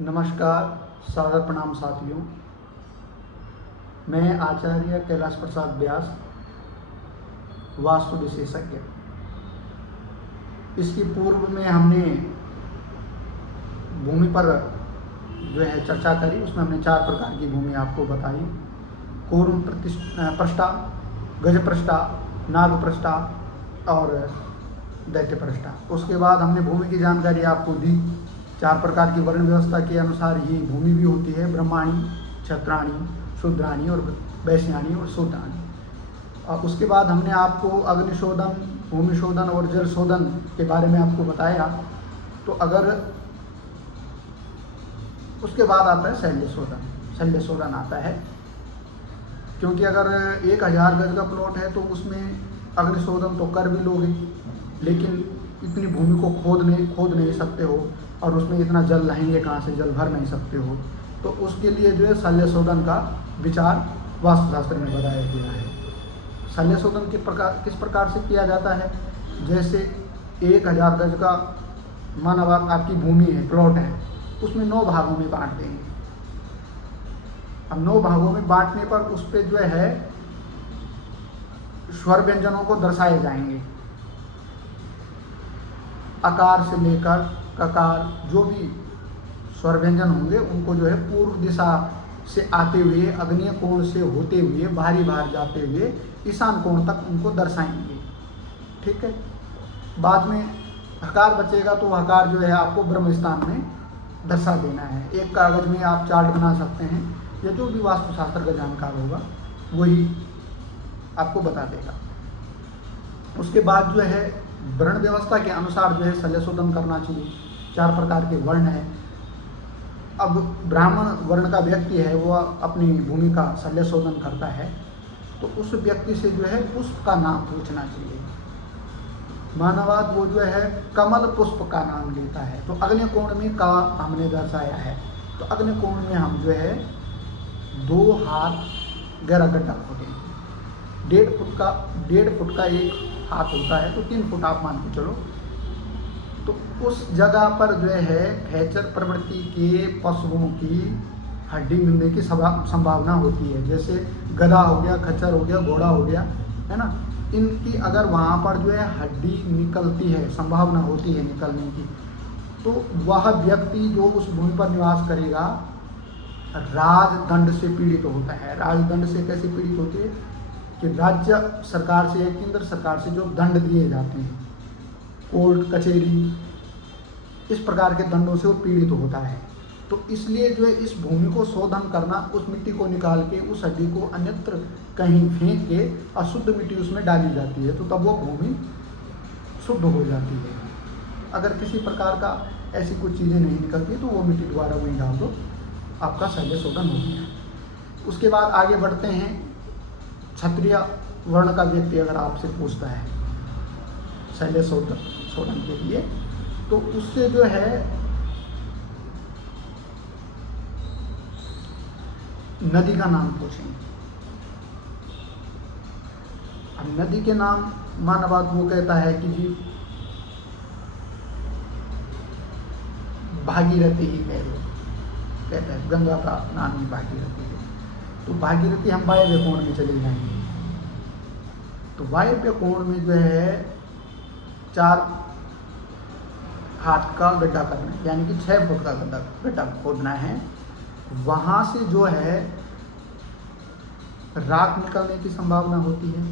नमस्कार, सादर प्रणाम साथियों। मैं आचार्य कैलाश प्रसाद व्यास, वास्तु विशेषज्ञ। इसकी पूर्व में हमने भूमि पर जो है चर्चा करी। उसमें हमने 4 प्रकार की भूमि आपको बताई: कूर्म पृष्ठा, गज पृष्ठा, नाग पृष्ठा और दैत्य पृष्ठा। उसके बाद हमने भूमि की जानकारी आपको दी। 4 प्रकार की वर्ण व्यवस्था के अनुसार ही भूमि भी होती है: ब्रह्माणी, क्षत्राणी, शूद्राणी और वैश्याणी और शूद्राणी। और उसके बाद हमने आपको अग्निशोधन, भूमि शोधन और जल शोधन के बारे में आपको बताया। तो अगर उसके बाद आता है शल्य शोधन। शल्य शोधन आता है क्योंकि अगर 1000 गज का प्लॉट है तो उसमें अग्निशोधन तो कर भी लोगे, लेकिन इतनी भूमि को खोद नहीं सकते हो और उसमें इतना जल लाएंगे कहाँ से, जल भर नहीं सकते हो। तो उसके लिए जो है शल्य शोधन का विचार वास्तुशास्त्र में बताया गया है। शल्य शोधन किस प्रकार से किया जाता है? जैसे 1000 गज का माना बात आपकी भूमि है, प्लॉट है, उसमें 9 भागों में बांट देंगे। अब 9 भागों में बांटने पर उस पर जो है स्वर व्यंजनों को दर्शाए जाएंगे। आकार से लेकर ककार, जो भी स्वर व्यंजन होंगे उनको जो है पूर्व दिशा से आते हुए, अग्नेय कोण से होते हुए, बाहरी बाहर जाते हुए ईशान कोण तक उनको दर्शाएंगे। ठीक है। बाद में हकार बचेगा तो हकार जो है आपको ब्रह्म स्थान में दर्शा देना है। एक कागज में आप चार्ट बना सकते हैं, या जो भी वास्तुशास्त्र का जानकार होगा वही आपको बता देगा। उसके बाद जो है वर्ण व्यवस्था के अनुसार जो है शल्य शोधन करना चाहिए। 4 प्रकार के वर्ण हैं। अब ब्राह्मण वर्ण का व्यक्ति है, वो अपनी भूमि का शल्य शोधन करता है तो उस व्यक्ति से जो है पुष्प का नाम पूछना चाहिए। मानवाद वो जो है कमल पुष्प का नाम लेता है। तो अग्नि कोण में का हमने दर्शाया है, तो अग्नि कोण में हम जो है 2 हाथ गहरा गड्ढा खोदेंगे। 1.5 फुट का एक हाथ होता है, तो 3 फुट आप मान के चलो। तो उस जगह पर जो है खैचर प्रवृत्ति के पशुओं की हड्डी मिलने की संभावना होती है। जैसे गधा हो गया, खच्चर हो गया, घोड़ा हो गया, है ना। इनकी अगर वहाँ पर जो है हड्डी निकलती है, संभावना होती है निकलने की, तो वह व्यक्ति जो उस भूमि पर निवास करेगा राजदंड से पीड़ित होता है। राजदंड से कैसे पीड़ित होते हैं कि राज्य सरकार से या केंद्र सरकार से जो दंड दिए जाते हैं, कोर्ट कचहरी, इस प्रकार के दंडों से वो पीड़ित होता है। तो इसलिए जो है इस भूमि को शोधन करना, उस मिट्टी को निकाल के उस हड्डी को अन्यत्र कहीं फेंक के अशुद्ध मिट्टी उसमें डाली जाती है, तो तब वो भूमि शुद्ध हो जाती है। अगर किसी प्रकार का ऐसी कुछ चीज़ें नहीं निकलती तो वो मिट्टी दोबारा वहीं डाल दो, आपका शल्य शोधन हो गया। उसके बाद आगे बढ़ते हैं। क्षत्रिय वर्ण का व्यक्ति अगर आपसे पूछता है शल्य शोधन के लिए, तो उससे जो है नदी का नाम पूछेंगे। अब नदी के नाम मानवाद वो कहता है कि जी भागीरथी ही कह लो, कहता है गंगा का नाम ही भागीरथी है। तो भागीरथी हम वायव्य कोण में चले जाएंगे। तो वायव्य कोण में जो है 4 हाथ का गड्ढा करना है, यानी कि 6 फुट का गड्ढा खोदना है। वहाँ से जो है राख निकलने की संभावना होती है,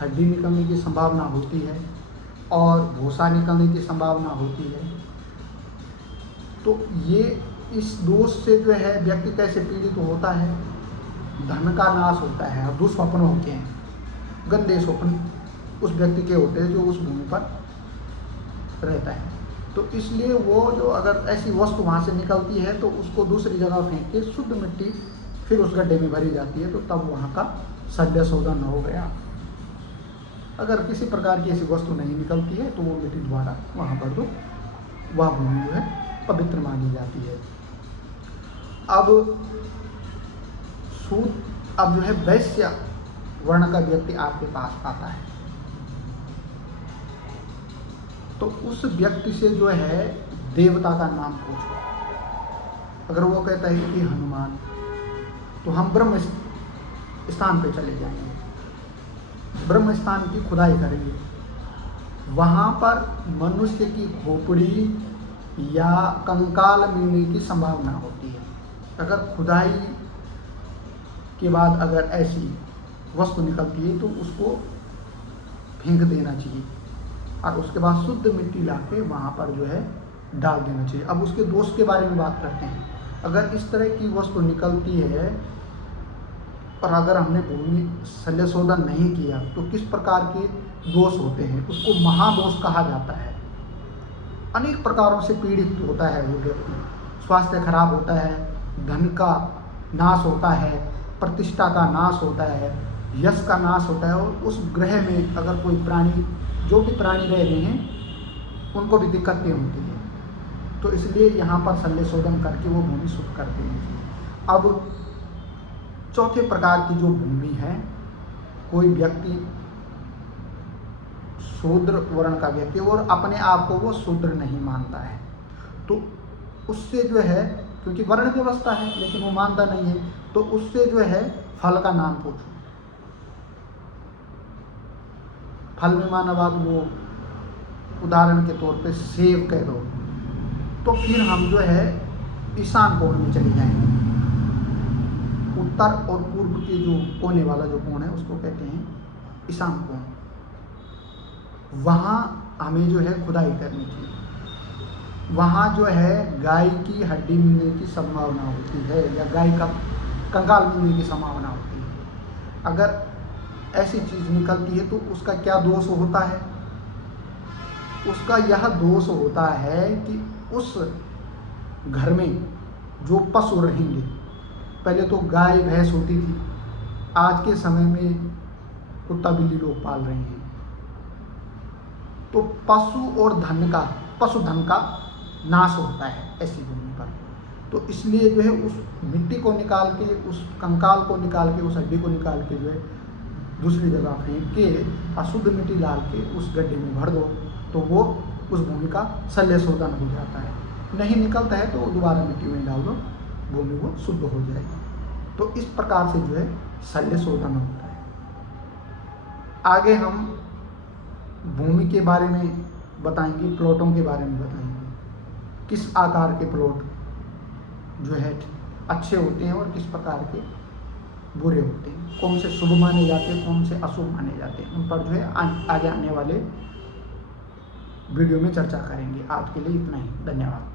हड्डी निकलने की संभावना होती है और भूसा निकलने की संभावना होती है। तो ये इस दोष से जो है व्यक्ति कैसे पीड़ित होता है? धन का नाश होता है, दुस्वप्न होते हैं, गंदे स्वप्न उस व्यक्ति के होते हैं जो उस भूमि पर रहता है। तो इसलिए वो जो अगर ऐसी वस्तु वहाँ से निकलती है तो उसको दूसरी जगह फेंक के शुद्ध मिट्टी फिर उस गड्ढे में भरी जाती है, तो तब वहाँ का शल्य शोधन हो गया। अगर किसी प्रकार की ऐसी वस्तु नहीं निकलती है तो वो मिट्टी द्वारा वहाँ पर दो, वह भूमि जो है पवित्र मानी जाती है। अब जो है वैश्य वर्ण का व्यक्ति आपके पास आता है, तो उस व्यक्ति से जो है देवता का नाम पूछो। अगर वो कहता है कि हनुमान, तो हम ब्रह्म स्थान पे चले जाएंगे, ब्रह्म स्थान की खुदाई करेंगे। वहाँ पर मनुष्य की खोपड़ी या कंकाल मिलने की संभावना होती है। अगर खुदाई के बाद अगर ऐसी वस्तु निकलती है तो उसको फेंक देना चाहिए और उसके बाद शुद्ध मिट्टी लाके वहाँ पर जो है डाल देना चाहिए। अब उसके दोष के बारे में बात करते हैं। अगर इस तरह की वस्तु निकलती है और अगर हमने भूमि शल्य शोधन नहीं किया तो किस प्रकार के दोष होते हैं, उसको महादोष कहा जाता है। अनेक प्रकारों से पीड़ित होता है वो व्यक्ति, स्वास्थ्य खराब होता है, धन का नाश होता है, प्रतिष्ठा का नाश होता है, यश का नाश होता है, और उस ग्रह में अगर कोई प्राणी, जो भी प्राणी रह रहे हैं उनको भी दिक्कतें होती हैं। तो इसलिए यहाँ पर शल्य शोधन करके वो भूमि शुद्ध कर देनी चाहिए। अब चौथे प्रकार की जो भूमि है, कोई व्यक्ति शूद्र वर्ण का व्यक्ति और अपने आप को वो शूद्र नहीं मानता है, तो उससे जो है, क्योंकि वर्ण व्यवस्था है लेकिन वो मानता नहीं है, तो उससे जो है फल का नाम पूछो। फल में माना बात वो उदाहरण के तौर पे सेब कह दो, तो फिर हम जो है ईशान कोण में चले जाएंगे। उत्तर और पूर्व के जो कोने वाला जो कोण है उसको कहते हैं ईशान कोण। वहाँ हमें जो है खुदाई करनी चाहिए। वहाँ जो है गाय की हड्डी मिलने की संभावना होती है या गाय का कंकाल मिलने की संभावना होती है। अगर ऐसी चीज़ निकलती है तो उसका क्या दोष होता है? उसका यह दोष होता है कि उस घर में जो पशु रहेंगे, पहले तो गाय भैंस होती थी, आज के समय में कुत्ता बिल्ली लोग पाल रहे हैं, तो पशुधन का नाश होता है ऐसी भूमि पर। तो इसलिए जो है उस मिट्टी को निकाल के, उस कंकाल को निकाल के, उस हड्डी को निकाल के जो है दूसरी जगह फेंक के अशुद्ध मिट्टी डाल के उस गड्ढे में भर दो, तो वो उस भूमि का शल्य शोधन हो जाता है। नहीं निकलता है तो दोबारा मिट्टी में डाल दो, भूमि वो शुद्ध हो जाएगी। तो इस प्रकार से जो है शल्य शोधन होता है। आगे हम भूमि के बारे में बताएंगे, प्लॉटों के बारे में बताएंगे, किस आकार के प्लॉट जो है अच्छे होते हैं और किस प्रकार के बुरे होते हैं, कौन से शुभ माने जाते हैं, कौन से अशुभ माने जाते हैं, उन पर जो है आगे आने वाले वीडियो में चर्चा करेंगे। आज के लिए इतना ही, धन्यवाद।